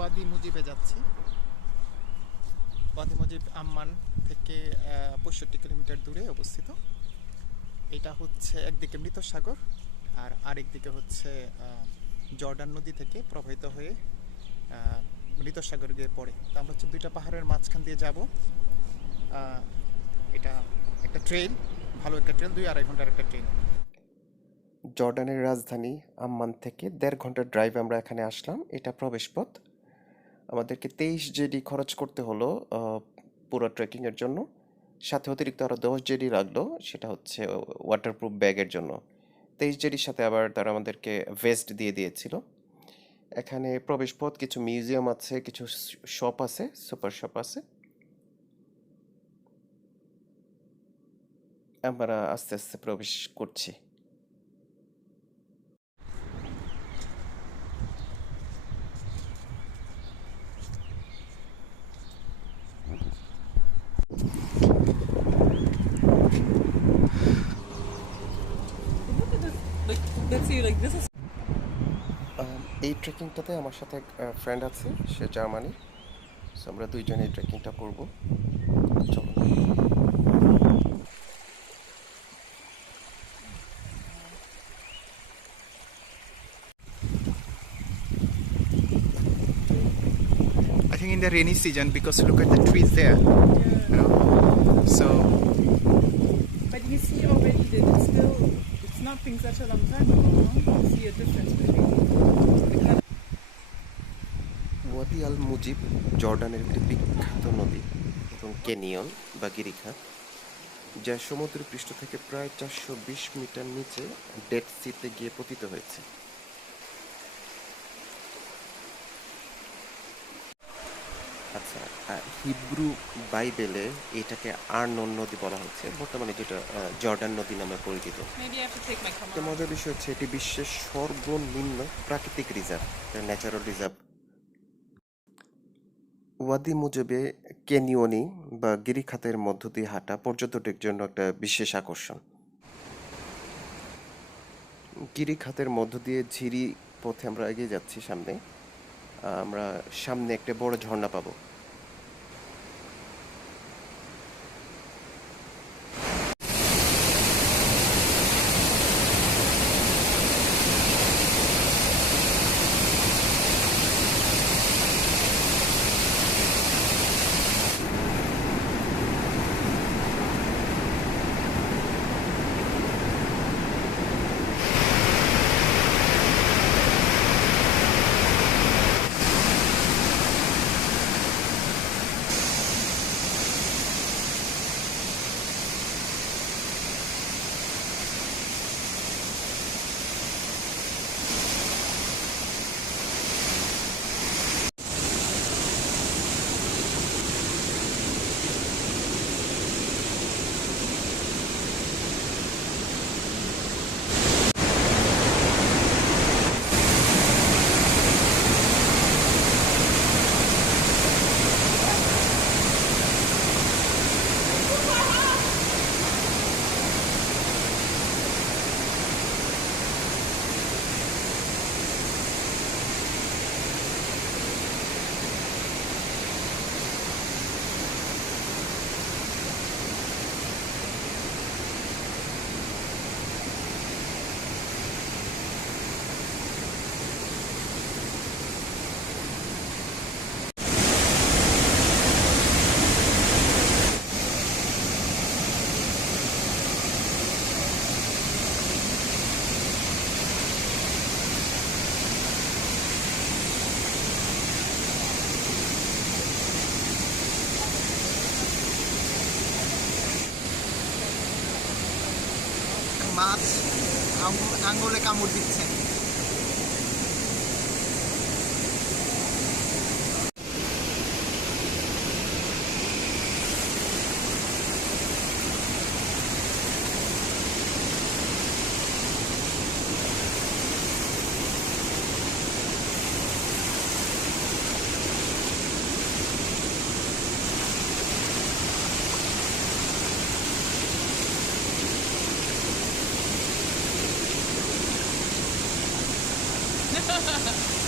ওয়াদি মুজিবে যাচ্ছি। ওয়াদি মুজিব আম্মান থেকে 65 কিলোমিটার দূরে অবস্থিত। এটা হচ্ছে একদিকে মৃত সাগর আর আরেকদিকে হচ্ছে জর্ডান নদী থেকে প্রবাহিত হয়ে মৃত সাগর গিয়ে পড়ে। তো আমরা হচ্ছে দুইটা পাহাড়ের মাঝখান দিয়ে যাব। এটা একটা ট্রেন, ভালো একটা ট্রেন, 2-2.5 ঘন্টার একটা ট্রেন। জর্ডানের রাজধানী আম্মান থেকে 1.5 ঘন্টার ড্রাইভ আমরা এখানে আসলাম। এটা প্রবেশপথ। আমাদেরকে 23 জেডি খরচ করতে হলো পুরো ট্রেকিংয়ের জন্য। সাথে অতিরিক্ত আরও 10 জেডি লাগলো, সেটা হচ্ছে ওয়াটারপ্রুফ ব্যাগের জন্য। 23 জেডির সাথে আবার তারা আমাদেরকে ভেস্ট দিয়ে দিয়েছিল। এখানে প্রবেশপথ, কিছু মিউজিয়াম আছে, কিছু শপ আছে, সুপার শপ আছে। আমরা আস্তে আস্তে প্রবেশ করছি। Look at this. Like, let's see, like, this is. এই ট্রেকিংটাতে আমার সাথে এক ফ্রেন্ড আছে, সে জার্মানি। সো আমরা দুইজনে এই ট্রেকিংটা করবো। চলো। I think in the rainy season, because look at the trees there. So But you see already that it's not been such a long time ago, no? You see a difference between the color. ওয়াদি আল মুজিব জর্ডানের একটি বিখ্যাত নদী এবং canyon বা গিরিখাত, যা সমুদ্র পৃষ্ঠ থেকে প্রায় 420 মিটার নিচে ডেড সিতে গিয়ে পতিত হয়েছে। আচ্ছা, হিব্রু বাইবেলে এটাকে আর্নন নদী বলা হচ্ছে, বর্তমানে যেটা জর্ডান নদী নামে পরিচিত। Maybe I have to take my একটা camera. মজার বিষয় হচ্ছে এটি বিশ্বের সর্বনিম্ন প্রাকৃতিক রিজার্ভ, ন্যাচারাল রিজার্ভ। ওয়াদি মুজিবে ক্যানিওনিং বা গিরিখাতের মধ্য দিয়ে হাঁটা পর্যটকদের জন্য একটা বিশেষ আকর্ষণ। গিরিখাতের মধ্য দিয়ে ঝিরি পথে আমরা এগিয়ে যাচ্ছি সামনে। আমরা সামনে একটা বড় ঝর্ণা পাবো। মাছ আঙুলে কামড় দিচ্ছে। Ha ha ha!